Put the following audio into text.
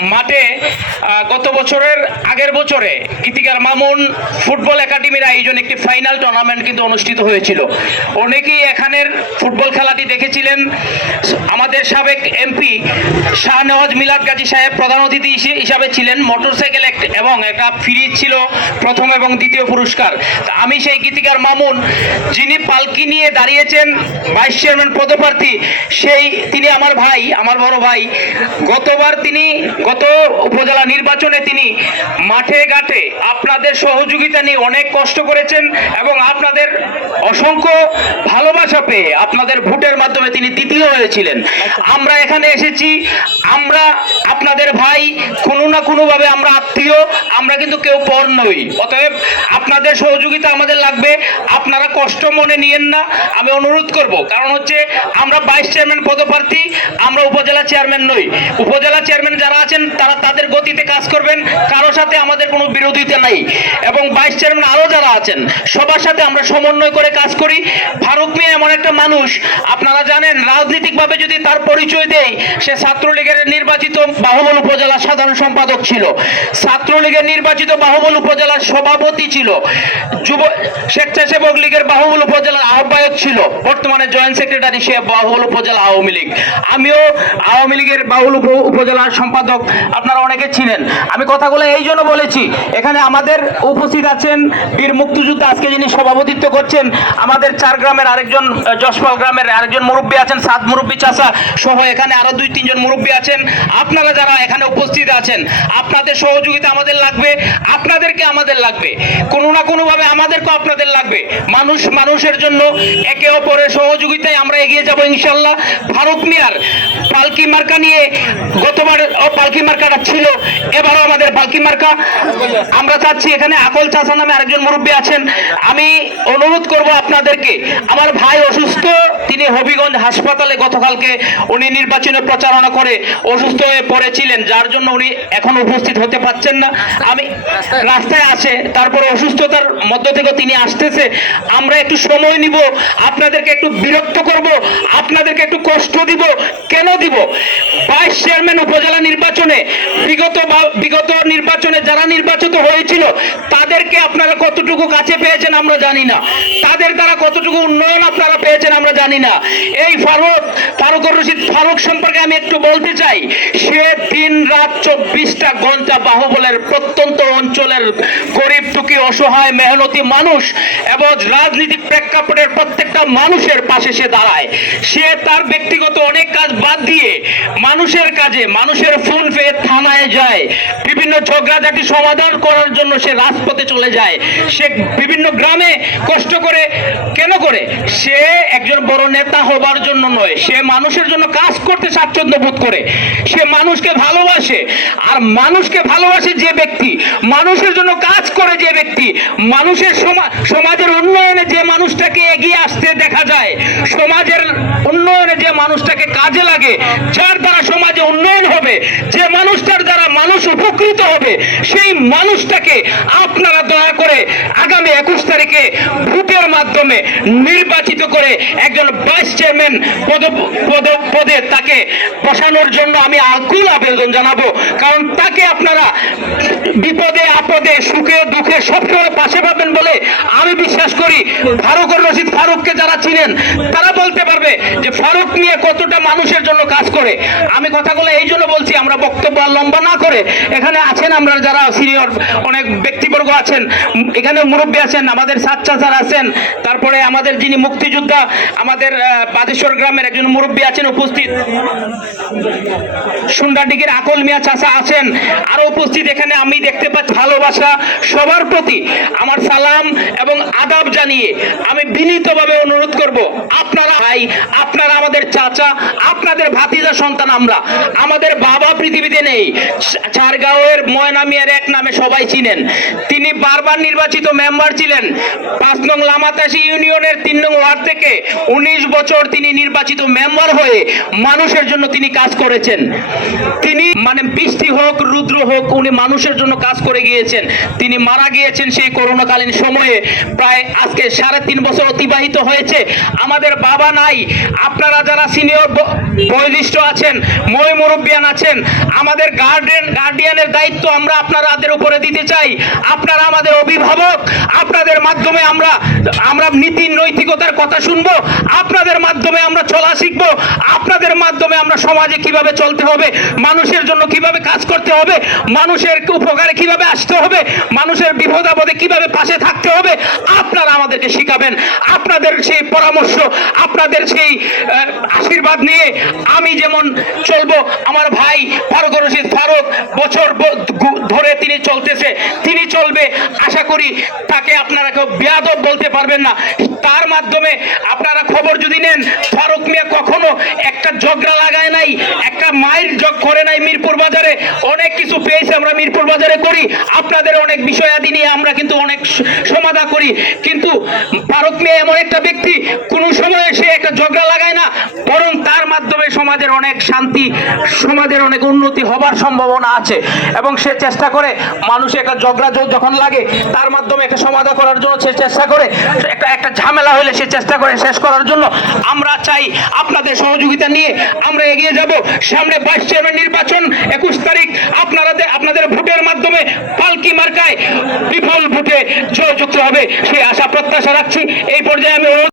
মাঠে গত বছরের আগের বছরে গীতিকার মামুন ফুটবল একাডেমির আয়োজন একটি ফাইনাল টুর্নামেন্ট কিন্তু অনুষ্ঠিত হয়েছিল। অনেকেই এখানের ফুটবল খেলাটি দেখেছিলেন। আমাদের সাবেক এমপি শাহনওয়াজ মিলাদ গাজী সাহেব প্রধান অতিথি হিসে- হিসাবে ছিলেন। মোটরসাইকেল এবং একটা ফ্রিজ ছিল প্রথম এবং দ্বিতীয় পুরস্কার। আমি সেই গীতিকার মামুন, যিনি পালকি নিয়ে দাঁড়িয়েছেন ভাইস চেয়ারম্যান পদপ্রার্থী, সেই তিনি আমার ভাই, আমার বড় ভাই। গতবার তিনি গত উপজেলা নির্বাচনে তিনি মাঠে ঘাটে আপনাদের সহযোগিতা নিয়ে অনেক কষ্ট করেছেন এবং আপনাদের অসংখ্য ভালোবাসা পেয়ে আপনাদের ভোটের মাধ্যমে তিনি তৃতীয় হয়েছিলেন। আমরা এখানে এসেছি, আমরা আপনাদের ভাই কোনো না কোনোভাবে আমরা আত্মীয়, আমরা কিন্তু কেউ পর নই। অতএব আপনাদের সহযোগিতা আমাদের লাগবে। আপনারা কষ্ট মনে নিয়েন না, আমি অনুরোধ করব। কারণ হচ্ছে, আমরা ভাইস চেয়ারম্যান পদপ্রার্থী, আমরা উপজেলা চেয়ারম্যান নই। উপজেলা চেয়ারম্যান যারা আছেন, তারা তাদের গতিতে কাজ করবেন। কারও সাথে আমাদের কোনো বিরোধিতা নাই। এবং ভাইস চেয়ারম্যান আরও যারা আছেন, সবার সাথে আমরা সমন্বয় করে কাজ করি। ফারুক মিয়া এমন একটা মানুষ, আপনারা জানেন, রাজনৈতিকভাবে যদি তার পরিচয় দেই, সে ছাত্রলীগের নির্বাচিত বাহুবল উপজেলা সাধারণ সম্পাদক ছিল। ছাত্রলীগের নির্বাচিত বাহুবল উপজেলার সভাপতি ছিল। যুব স্বেচ্ছাসেবক লীগের বাহুবল উপজেলার আহ্বায়ক ছিল। বর্তমানে জয়েন্ট সেক্রেটারি সে বাহুবল উপজেলা আওয়ামী লীগ। আমিও আওয়ামী লীগের বাহুল উপজেলার সম্পাদক। আপনারা অনেকে ছিলেন আমি কথাগুলো এই জন্য বলেছি, এখানে আমাদের উপস্থিত আছেন বীর মুক্তিযুদ্ধ, আজকে যিনি সভাপতিত্ব করছেন, আমাদের চার গ্রামের আরেকজন যশপাল গ্রামের আরেকজন মুরব্বী আছেন, সাত মুরব্বী চাষা সহ এখানে আরও দুই, তিনজন মুরব্বী আছেন। আপনারা যারা এখানে উপস্থিত আছেন, আপনাদের সহযোগিতা আমাদের লাগবে, আপনাদেরকে আমাদের লাগবে। কোনো না কোনোভাবে আমাদেরকেও আপনাদের লাগবে। মানুষ মানুষের জন্য একে অপরের সহযোগিতায় আমরা এগিয়ে যাব ইনশাল্লাহ। ফারুক মিয়ার পালকি মার্কা নিয়ে গতবার পালকি মার্কাটা ছিল, এবারও আমাদের পালকি মার্কা। আমরা চাচ্ছি এখানে আকল চাষা নামে আরেকজন মুরব্বী আছেন। আমি অনুরোধ করব আপনাদেরকে, আমার ভাই অসুস্থ, তিনি হবিগঞ্জ হাসপাতালে গতকালকে উনি নির্বাচনে প্রচারণা করে অসুস্থ হয়ে পড়েছিলেন, যার জন্য উনি এখন উপস্থিত হতে পারছেন না। আমি রাস্তায় আসে তারপর অসুস্থতার মধ্য থেকে তিনি আসতেছে, আমরা একটু সময় নিব, আপনাদেরকে একটু বিরক্ত করব, আপনাদেরকে একটু কষ্ট দিব। কেন দিব? ভাইস চেয়ারম্যান উপজেলা নির্বাচনে, বিগত বিগত নির্বাচনে যারা নির্বাচিত হয়েছিল, তাদেরকে আপনারা কতটুকু কাছে পেয়েছেন আমরা জানি না। তাদের দ্বারা কতটুকু উন্নয়ন আপনারা পেয়েছেন আমরা জানি না। এই ফারুক ফারুকুর রশিদ, ফারুক সম্পর্কে আমি একটু বলতে চাই, সে দিন রাত চব্বিশটা ঘণ্টা বাহুবলের প্রত্যন্ত অঞ্চলের গরিব দুঃখী অসহায়, মেহনতি মানুষ এবং রাজনীতিক প্রেক্ষাপটের প্রত্যেকটা মানুষের পাশে সে দাঁড়ায়। সে তার ব্যক্তিগত অনেক কাজ বাদ দিয়ে মানুষের কাজে, মানুষের ফোন পেয়ে থানায় যায়। বিভিন্ন ঝগড়াঝাটি সমাধান করার জন্য সে রাজপথে চলে যায়। সে বিভিন্ন গ্রামে কষ্ট করে, কেন করে? সে একজন বড় নেতা হবার জন্য নয়। সে মানুষের জন্য কাজ করতে স্বাচ্ছন্দ্য বোধ করে। সে মানুষকে ভালোবাসে। আর মানুষকে ভালোবাসে যে ব্যক্তি, মানুষের জন্য কাজ করে যে ব্যক্তি মানুষের সমা- সমাজের উন্নয়নে যে মানুষটাকে এগিয়ে আসতে দেখা যায়, সমাজের উন্নয়নে যে মানুষটাকে কাজে লাগে, যার দ্বারা সমাজে উন্নয়ন হবে, যে মানুষটার দ্বারা মানুষ উপকৃত হবে, সেই মানুষটাকে আপনারা দয়া করে আগামী একুশ তারিখে মাধ্যমে নির্বাচিত করে একজন ভাইস চেয়ারম্যান পদ পদ- তাকে বসানোর জন্য আমি আকুল আবেদন জানাব। কারণ তাকে আপনারা বিপদে, আপদে, সুখে, দুঃখে সবসময় পাশে পাবেন বলে আমি বিশ্বাস করি। ফারুকুর রশিদ ফারুককে যারা চিনেন, তারা বলতে পারবে যে ফারুক নিয়ে কতটা মানুষের জন্য কাজ করে। আমি কথাগুলো এই জন্য বলছি, আমরা বক্তব্য লম্বা না করে এখানে আছেন আমরা যারা সিনিয়র অনেক ব্যক্তিবর্গ আছেন, এখানে মুরব্বী আছেন, আমাদের সাতচাচার আছেন তারপরে আমাদের যিনি মুক্তিযোদ্ধা, আমাদের বাদেশ্বর গ্রামের একজন মুরব্বী আছেন উপস্থিত। সুন্ডাডিগের আকল মিয়া চাচা আছেন, আরও উপস্থিত এখানে। আমি দেখতে পাচ্ছি ভালোবাসা সবার প্রতি। আমার সালাম এবং আদাব জানিয়ে আমি বিনীতভাবে অনুরোধ করব, আপনারা ভাই, আপনারা আমাদের চাচা, আপনাদের ভাতিজা সন্তান আমরা। আমাদের বাবা পৃথিবীতে নেই। চা- চারগাঁওয়ের ময়না মিয়ার এক নামে সবাই চিনেন। তিনি বারবার নির্বাচিত মেম্বার ছিলেন। পাঁচ নং লামাতাসি ইউনিয়নের তিন নং ওয়ার্ড থেকে উনিশ বছর তিনি নির্বাচিত মেম্বার হয়ে মানুষের জন্য তিনি কাজ করেছেন। তিনি মানে বৃষ্টি হোক, রুদ্র হোক, উনি মানুষের জন্য জন্য কাজ করে গিয়েছেন। তিনি মারা গিয়েছেন সেই করোনাকালীন সময়ে। প্রায় আজকে সাড়ে তিন বছর অতিবাহিত হয়েছে। আমাদের বাবা নাই। আপনারা যারা সিনিয়র বয়োজ্যেষ্ঠ আছেন, মই মুরব্বিয়ান আছেন, আমাদের গার্ডেন গার্ডিয়ানের দায়িত্ব আমরা আপনাদের উপরে দিতে চাই। আপনারা আমাদের অভিভাবক। আপনাদের মাধ্যমে আমরা আমরা নীতি নৈতিকতার কথা শুনব, আপনাদের মাধ্যমে আমরা চলা শিখব, আপনাদের মাধ্যমে আমরা সমাজে কীভাবে চলতে হবে, মানুষের জন্য কীভাবে কাজ করতে হবে, মানুষের উপকারে কীভাবে আসতে হবে, মানুষের বিপদ আপদে কীভাবে পাশে থাকতে হবে, আপনারা আমাদেরকে শিখাবেন। আপনাদের সেই পরামর্শ, আপনাদের সেই আশীর্বাদ নিয়ে আমি যেমন চলবো, আমার ভাই ফারুক রশিদ ফারুক বছর ধরে তিনি চলতেছে, তিনি চলবে, আশা করি তাকে আপনারা কেউ বেয়াদব বলতে পারবেন না। তার মাধ্যমে আপনারা খবর যদি নেন, ফারুক মিয়া কখনো একটা ঝগড়া লাগায় নাই, একটা মাইল জগ করে নাই মিরপুর বাজারে। অনেক কিছু পেয়েছে আমরা মিরপুর বাজারে করি। আপনাদের অনেক বিষয়াদি নিয়ে আমরা কিন্তু অনেক সমাধা করি। কিন্তু ফারুক মিয়া এমন একটা ব্যক্তি, কোনো সময়ে সে একটা ঝগড়া লাগায় না, বরং তার মাধ্যমে সমাজের অনেক শান্তি, সমাজের অনেক উন্নতি হবার সম্ভাবনা আছে। এবং সে চেষ্টা করে মানুষ একটা ঝগড়া যখন লাগে, তার মাধ্যমে একটা সমাধা করার জন্য সে চেষ্টা করে। একটা একটা ঝামেলা হলে সে চেষ্টা করে শেষ করার জন্য। আমরা চাই আপনাদের সহযোগিতা নিয়ে আমরা এগিয়ে যাব। সামনে ভাইস চেয়ারম্যান নির্বাচন একুশ তারিখ। আপনারা আপনাদের ভোটের মাধ্যমে পালকি মার্কায় বিফল ভোটে জয়যুক্ত হবে। সেই আশা প্রত্যাশা রাখছি। এই পর্যায়ে আমি